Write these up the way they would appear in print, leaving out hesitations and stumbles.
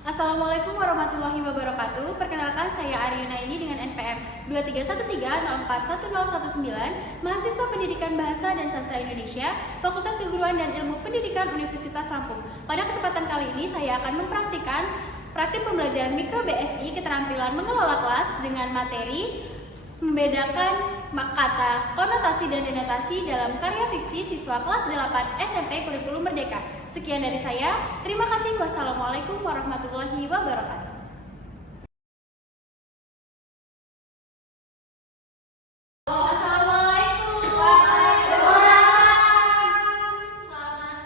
Assalamualaikum warahmatullahi wabarakatuh. Perkenalkan, saya Aryuna ini dengan NPM 2313041019, mahasiswa Pendidikan Bahasa dan Sastra Indonesia, Fakultas Keguruan dan Ilmu Pendidikan Universitas Lampung. Pada kesempatan kali ini saya akan mempraktikkan praktik pembelajaran mikro BSI keterampilan mengelola kelas dengan materi membedakan kata, konotasi, dan denotasi dalam karya fiksi siswa kelas 8 SMP Kurikulum Merdeka. Sekian dari saya. Terima kasih. Wassalamualaikum warahmatullahi wabarakatuh. Assalamualaikum. Selamat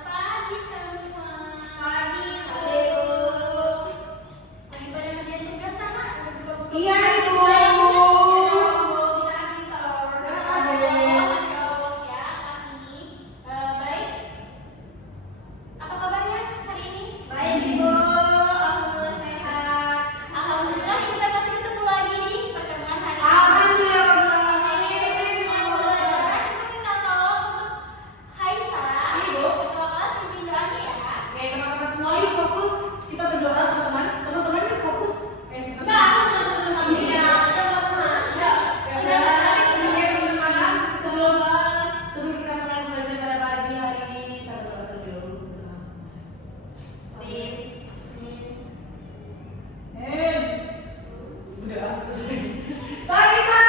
pagi semua. Pagi, Bu. Lagi pada ngerjain tugas sama? Iya, Ibu. Masya Allah ya, kelas ini baik. Apa kabarnya hari ini? Baik, Ibu. Alhamdulillah sehat. Alhamdulillah kita masih ketemu lagi di pertemuan hari ini. Alhamdulillah. Pembelajaran itu minta tolong untuk Haisa, Ibu. ketua kelas, pimpin doanya ya. Oke, teman-teman semua yuk fokus. Kita berdoa, teman-teman. Teman-teman yuk fokus. Enggak, teman-teman. Iya, kita teman-teman. Sudah menarik. Oke, teman-teman. Sebelum kita mulai belajar pada pagi hari ini, kita berdoa terlebih dahulu. Amin. Udah selesai. Pagi, Kak.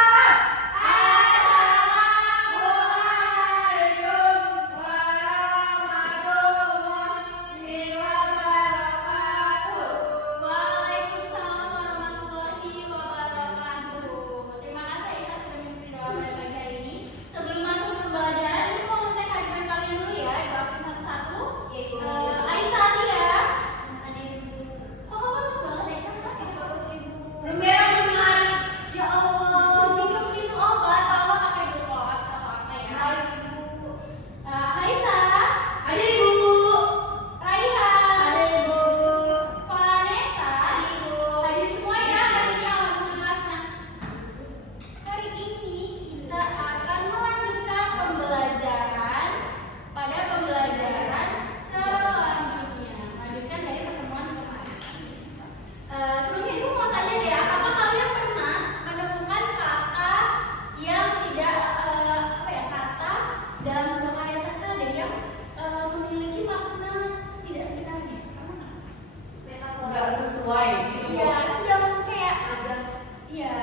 Assalamualaikum warahmatullahi wabarakatuh. Waalaikumsalam warahmatullahi wabarakatuh. Terima kasih Aisyah sudah memimpin doa pada pagi hari ini. Sebelum masuk ke pembelajaran, Ibu mau ngecek hadiran kalian dulu ya. Ibu absen satu-satu. Iya, Ibu. Aisyah Alia. Oh, kamu bagus banget Aisyah. Belum beres belum hari. Ya Allah, minum obat. Kalau pakai Dolox atau apa ya? Baik, Ibu. Aisyah. Ada, Ibu. Raihan. Ada, Ibu. Vanessa. Ada, Ibu. Hadir semua ya hari ini, alhamdulillah. Nah, hari ini kita akan melanjutkan pembelajaran pada pembelajaran selanjutnya. Lanjutkan dari pertemuan kemarin. Sebelumnya Ibu mau tanya deh, apakah kalian pernah menemukan kata yang tidak kata dalam sebuah karya sastra deh yang memiliki makna tidak sebenarnya? Pernah nggak? Nggak sesuai gitu, Bu. Iya, udah masuk kayak iya,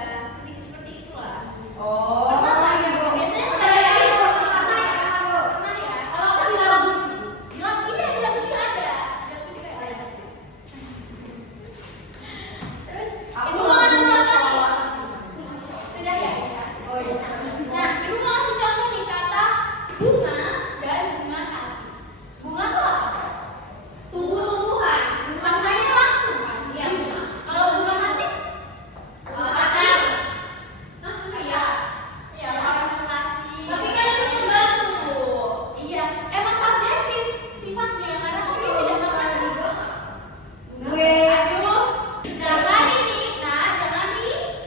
seperti itulah. Oh, Pernah nggak? iya, Bu. Biasanya Pernah kayak ya, gitu. Bu. Pernah ya? Pernah, Bu. Pernah ya? Kalau Tapi di di lagu lagu sih. di lagu ini di lagu juga ada. Di lagu juga ada. Terus Aku Ibu mau ngasih lagu contoh nih? salawat sih. Sudah ya, Aisyah? Oh, iya. Nah, Ibu mau ngasih contoh nih kata bunga dan bunga hati. Bunga tuh apa? Tumbuh-tumbuhan. Maknanya langsung kan? Iya, bunga. Kalau bunga hati? Bunga hati. Hah? Iya. Ya, orang kasih. Tapi kan itu tergantung, Bu. Iya, emang subjektif sifatnya karena kan dia beda makna sih. Gue. Aduh. Nah, hari ini, jangan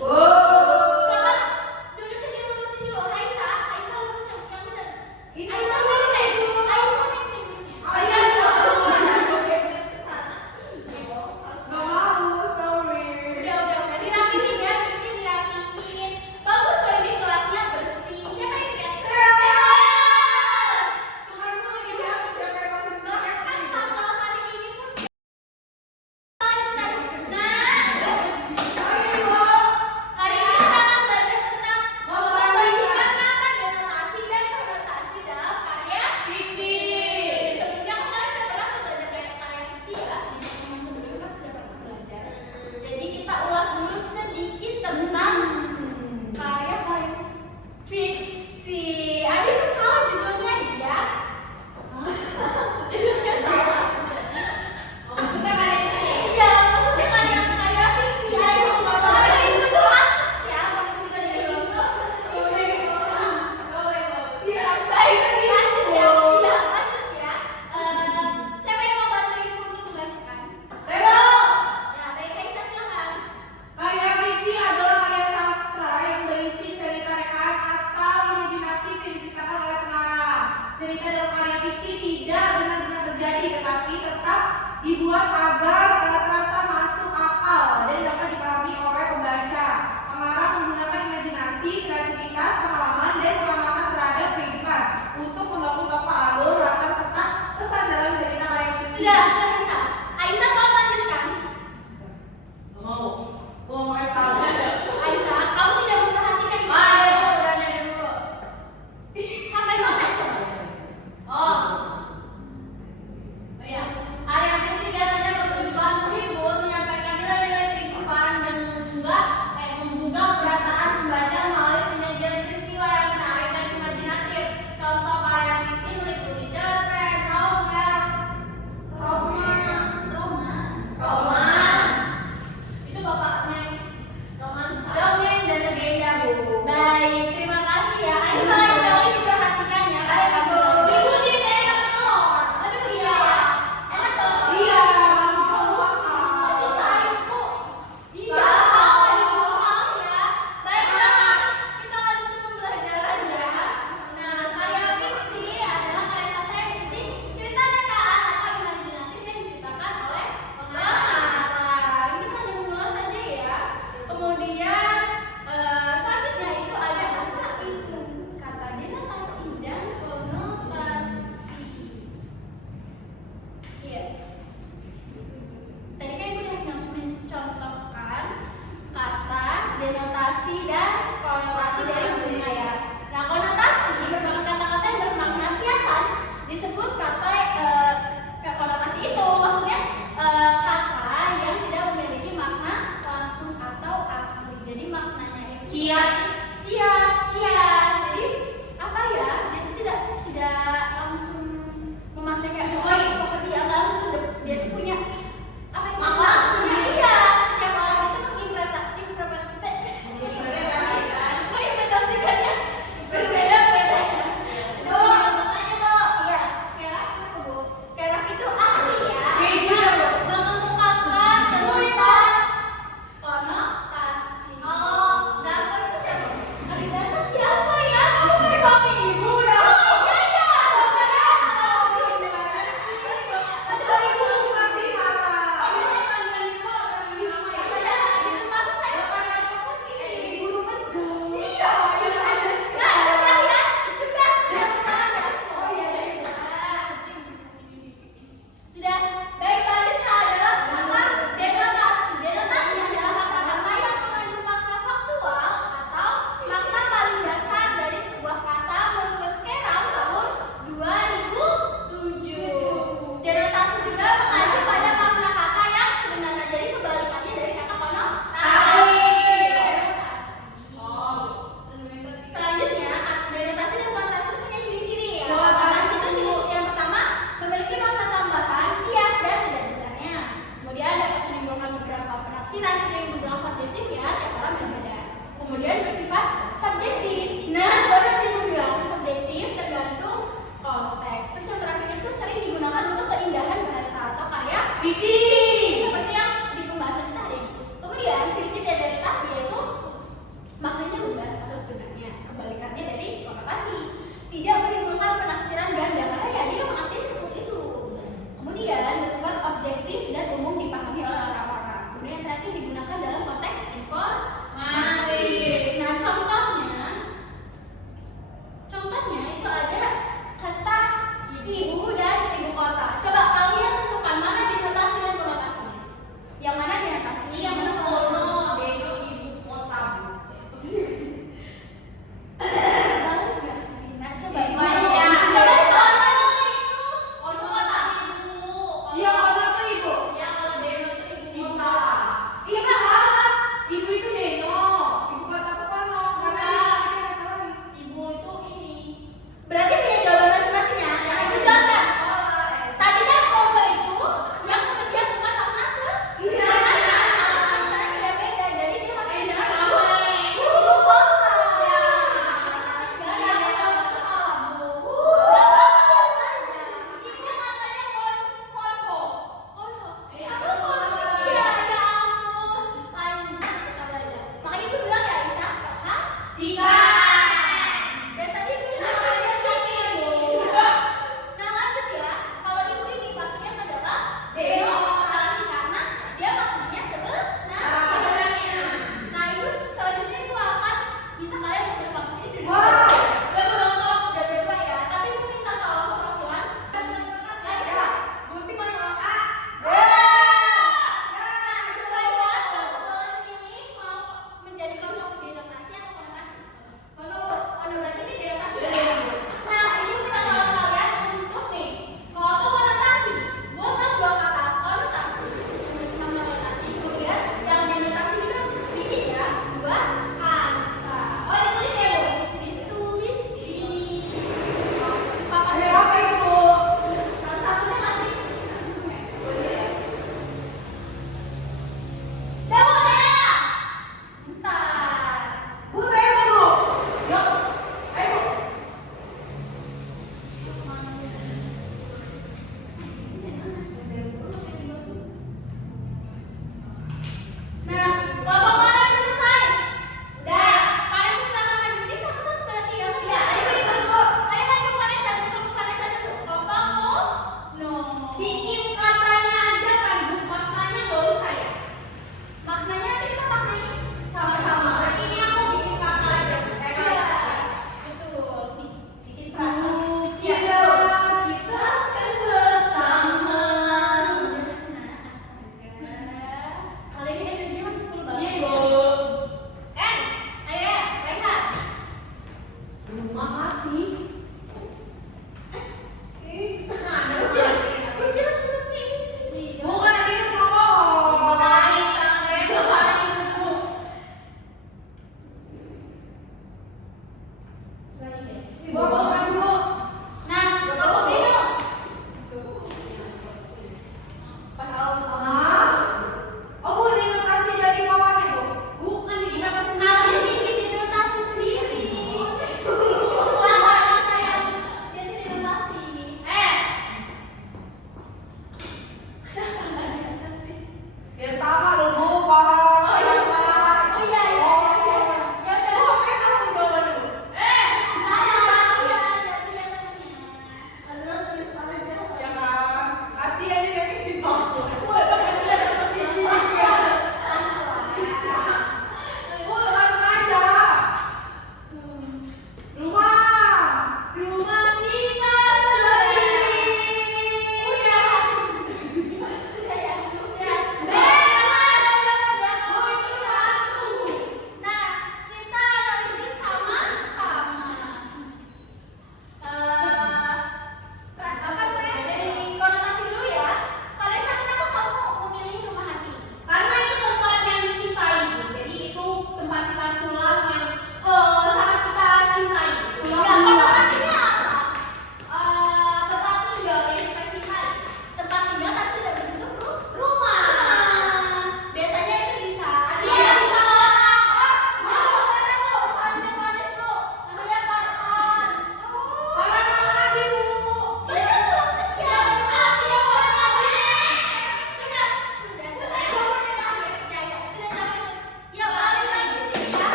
Bu. coba duduknya diurusin dulu. Aisyah lurus yang benar. Ini Aisyah sama ngecek. Bu. Aisyah ngecek dulunya. Oh, iya, Bu. Nggak mau, sorry. Udah dirapihin ya, duduknya dirapihin. Bagus loh ini kelasnya bersih. Siapa yang ngecek? Tuhan tuh lagi bilang, siapa yang masih Bahkan tanggal hari ini pun nah, Oh, iya, Bu. hari ini kita akan belajar tentang Membandingkan. kata denotasi dan konotasi dalam karya Fiksi. Sebelumnya kemarin udah pernah tuh belajar karya fiksi ya. Sebelumnya pas udah pernah belajar. Jadi kita ulas dulu sedikit tentang karya fiksi. Ada itu salah judulnya ya. Judulnya salah. Maksudnya karya fiksi? Iya, maksudnya karya fiksi. Ayo, ibu itu aktif ya. Waktu kita jadi ibu. Iya, Baik, lanjut ya. Iya, lanjut ya. Siapa yang mau bantu ibu untuk membacakan? Ayo. Ya, baik, Aisyah silakan. Karya fiksi adalah karya sastra yang berisi cerita rekaan atau imajinatif yang diciptakan oleh pengarang. Cerita dalam karya fiksi tidak benar-benar terjadi, tetapi tetap dibuat agar terasa Aisyah mau melanjutkan? Nggak mau. Oh, nggak tahu. Aisyah, kamu tidak memperhatikan itu. Tanya dulu. Sampai mana coba? Oh. Iya. Area fisika saja bertujuan menghibur, menyampaikan nilai-nilai kehidupan dan menggugah perasaan pembaca melalui penyajian peristiwa yang menarik dan imajinatif. Contoh karya fiksi meliputi cerpen, novel, roman. Itu bapaknya romansa. Dongeng dan legenda, Bu. Baik, terima kasih ya. Aisyah lain kali diperhatikan ya. Ibu jadi kayak makan telur. Aduh iya, enak banget. Iya. Itu sayur, Bu. Iya, Salah. salah Ibu. Maaf ya. Baiklah, kita lanjut ke pembelajaran ya. Nah, karya fiksi adalah karya sastra yang berisi cerita rekaan atau imajinatif yang diceritakan oleh pengarang. Ini kita hanya mengulas saja ya. Kemudian selanjutnya itu ada apa itu? Kata denotasi dan konotasi. Iya. Tadi kan Ibu udah mencontohkan kata denotasi dan konotasi dari bunga ya. Nah, konotasi merupakan kata-kata yang bermakna kiasan disebut kata konotasi itu maksudnya kata yang tidak memiliki makna langsung atau asli. Jadi maknanya itu Kias. Iya, kias. Jadi apa ya? Dia itu tidak langsung memaknai kayak pokoknya dia langsung dia tuh punya apa sih? Makna Punya sendiri. iya. Setiap orang itu menginterpretasikannya berbeda-beda. Iya, kerak itu ahli ya. Keju. Mengemukakan tentang konotasi. Oh, Darko itu siapa? Darko siapa ya? Suami ibu dah. Suami ibu lupa sih marah. Di rumah tuh saya Guru penjauh. Iya. Nah, sudah ya? Sudah. Oh iya. Sudah. Baik, selanjutnya adalah kata denotasi. Denotasi adalah kata-kata yang mengandung makna faktual atau makna paling dasar dari sebuah kata menurut Keram tahun 2007. Denotasi juga mengacu pada makna kata yang sebenarnya, jadi kebalikannya dari kata konotasi. Selanjutnya, denotasi dan konotasi itu punya ciri-ciri ya. Konotasi itu ciri-ciri yang pertama memiliki makna tambahan, kias dan tidak sebenarnya. Kemudian dapat menimbulkan beberapa penafsiran yang dibilang subjektif ya, tiap orang berbeda. Kemudian bersifat subjektif. Nah, baru aja Ibu bilang subjektif tergantung konteks. Terus yang terakhir itu sering digunakan untuk keindahan bahasa atau karya Fiksi. seperti yang di pembahasan kita hari ini. Kemudian ciri-ciri dari denotasi yaitu maknanya lugas atau sebenarnya, kebalikannya dari konotasi. Tidak menimbulkan penafsiran ganda karena ya dia mengerti seperti itu. Kemudian bersifat objektif dan umum dipahami oleh orang-orang. Kemudian yang terakhir digunakan dalam konteks informasi. Nah, contohnya itu ada kata ibu dan ibu kota. Coba kalian tentukan mana denotasi dan konotasinya. Yang mana denotasi? Yang mana konotasi? Dedo ibu kota. Balik gak sih? Nah, coba Iya. coba ditolak. Ono kota ibu. Iya, ono tuh ibu. Yang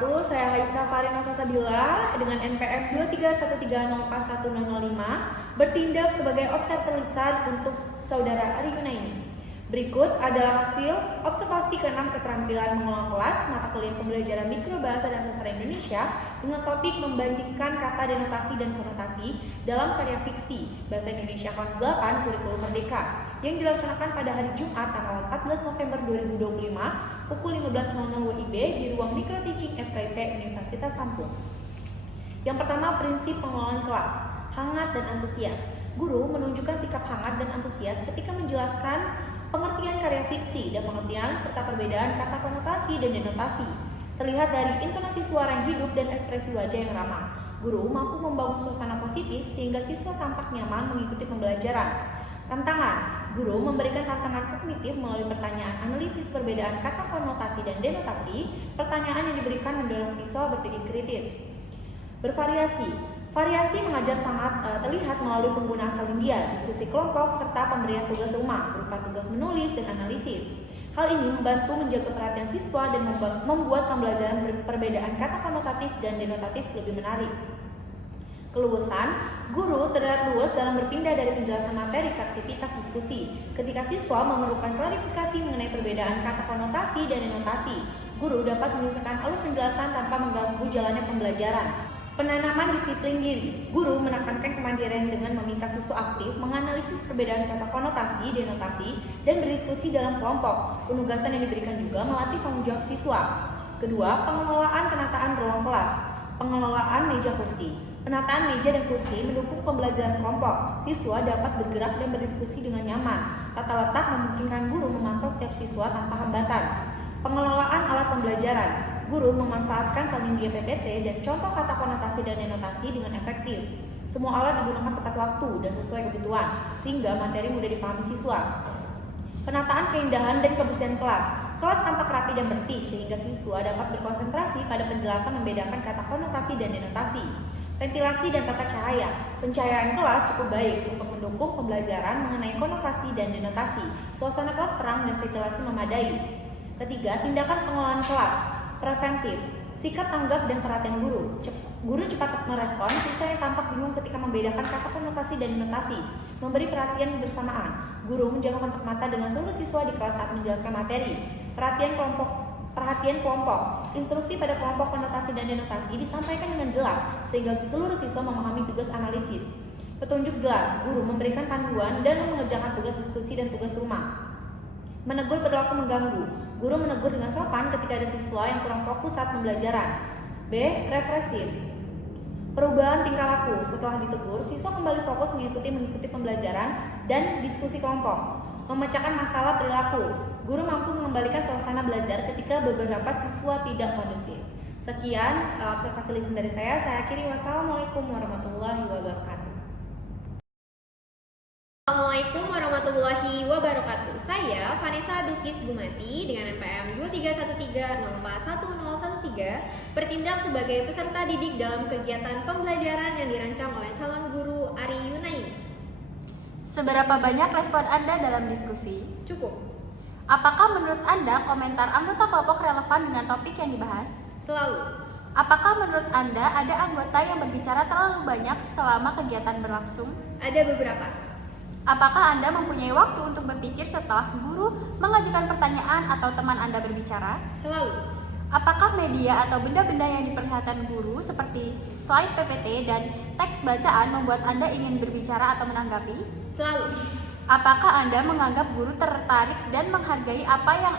wabarakatuh. Saya Haisa Farina Sasabila dengan NPM 231304105 bertindak sebagai observer lisan untuk Saudara Ari Yunaini. Berikut adalah hasil observasi ke-6 keterampilan mengolah kelas mata kuliah pembelajaran mikrobahasa dan sastra Indonesia dengan topik membandingkan kata denotasi dan konotasi dalam karya fiksi Bahasa Indonesia kelas 8 Kurikulum Merdeka yang dilaksanakan pada hari Jumat tanggal 14 November 2025 pukul 15.00 WIB di ruang Micro Teaching FKIP Universitas Lampung. Yang pertama, prinsip pengelolaan kelas, hangat dan antusias. Guru menunjukkan sikap hangat dan antusias ketika menjelaskan pengertian karya fiksi dan pengertian serta perbedaan kata konotasi dan denotasi. Terlihat dari intonasi suara yang hidup dan ekspresi wajah yang ramah. Guru mampu membangun suasana positif sehingga siswa tampak nyaman mengikuti pembelajaran. Tantangan, guru memberikan tantangan kognitif melalui pertanyaan analitis perbedaan kata konotasi dan denotasi. Pertanyaan yang diberikan mendorong siswa berpikir kritis. Bervariasi. Variasi mengajar sangat terlihat melalui penggunaan salindia, diskusi kelompok, serta pemberian tugas rumah berupa tugas menulis dan analisis. Hal ini membantu menjaga perhatian siswa dan membuat pembelajaran perbedaan kata konotatif dan denotatif lebih menarik. Keluasan, guru terlihat luas dalam berpindah dari penjelasan materi ke aktivitas diskusi. Ketika siswa memerlukan klarifikasi mengenai perbedaan kata konotasi dan denotasi, guru dapat menyelesaikan alur penjelasan tanpa mengganggu jalannya pembelajaran. Penanaman disiplin diri. Guru menekankan kemandirian dengan meminta siswa aktif menganalisis perbedaan kata konotasi, denotasi, dan berdiskusi dalam kelompok. Penugasan yang diberikan juga melatih tanggung jawab siswa. Kedua, pengelolaan penataan ruang kelas. Pengelolaan meja kursi. Penataan meja dan kursi mendukung pembelajaran kelompok. Siswa dapat bergerak dan berdiskusi dengan nyaman. Tata letak memungkinkan guru memantau setiap siswa tanpa hambatan. Pengelolaan alat pembelajaran. Guru memanfaatkan salindia PPT dan contoh kata konotasi dan denotasi dengan efektif. Semua alat digunakan tepat waktu dan sesuai kebutuhan, sehingga materi mudah dipahami siswa. Penataan keindahan dan kebersihan kelas. Kelas tampak rapi dan bersih, sehingga siswa dapat berkonsentrasi pada penjelasan membedakan kata konotasi dan denotasi. Ventilasi dan tata cahaya. Pencahayaan kelas cukup baik untuk mendukung pembelajaran mengenai konotasi dan denotasi. Suasana kelas terang dan ventilasi memadai. Ketiga, tindakan pengelolaan kelas. Preventif, sikap tanggap dan perhatian guru. Guru cepat merespon siswa yang tampak bingung ketika membedakan kata konotasi dan denotasi. Memberi perhatian bersamaan. Guru menjaga kontak mata dengan seluruh siswa di kelas saat menjelaskan materi. Perhatian kelompok. Instruksi pada kelompok konotasi dan denotasi disampaikan dengan jelas sehingga seluruh siswa memahami tugas analisis. Petunjuk jelas. Guru memberikan panduan dan mengerjakan tugas diskusi dan tugas rumah. Menegur berlaku mengganggu. Guru menegur dengan sopan ketika ada siswa yang kurang fokus saat pembelajaran. B. Refresif. Perubahan tingkah laku. Setelah ditegur, siswa kembali fokus mengikuti pembelajaran dan diskusi kelompok. Memecahkan masalah perilaku. Guru mampu mengembalikan suasana belajar ketika beberapa siswa tidak kondusif. Sekian observasi lisan dari saya akhiri. Wassalamualaikum warahmatullahi wabarakatuh. Assalamualaikum warahmatullahi wabarakatuh. Saya Vanessa Dukis Gumati dengan NPM 231304113 bertindak sebagai peserta didik dalam kegiatan pembelajaran yang dirancang oleh calon guru Ari Yunaini. Seberapa banyak respon Anda dalam diskusi? Cukup. Apakah menurut Anda komentar anggota kelompok relevan dengan topik yang dibahas? Selalu. Apakah menurut Anda ada anggota yang berbicara terlalu banyak selama kegiatan berlangsung? Ada beberapa. Apakah Anda mempunyai waktu untuk berpikir setelah guru mengajukan pertanyaan atau teman Anda berbicara? Selalu. Apakah media atau benda-benda yang diperlihatkan guru seperti slide PPT dan teks bacaan membuat Anda ingin berbicara atau menanggapi? Selalu. Apakah Anda menganggap guru tertarik dan menghargai apa yang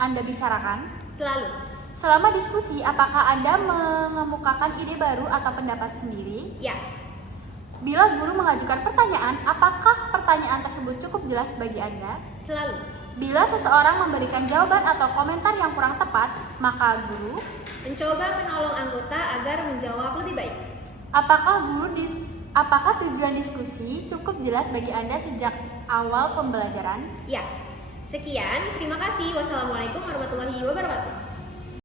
Anda bicarakan? Selalu. Selama diskusi, apakah Anda mengemukakan ide baru atau pendapat sendiri? Ya. Bila guru mengajukan pertanyaan, apakah pertanyaan tersebut cukup jelas bagi Anda? Selalu. Bila seseorang memberikan jawaban atau komentar yang kurang tepat, maka guru mencoba menolong anggota agar menjawab lebih baik. Apakah tujuan diskusi cukup jelas bagi Anda sejak awal pembelajaran? Ya. Sekian, terima kasih. Wassalamualaikum warahmatullahi wabarakatuh.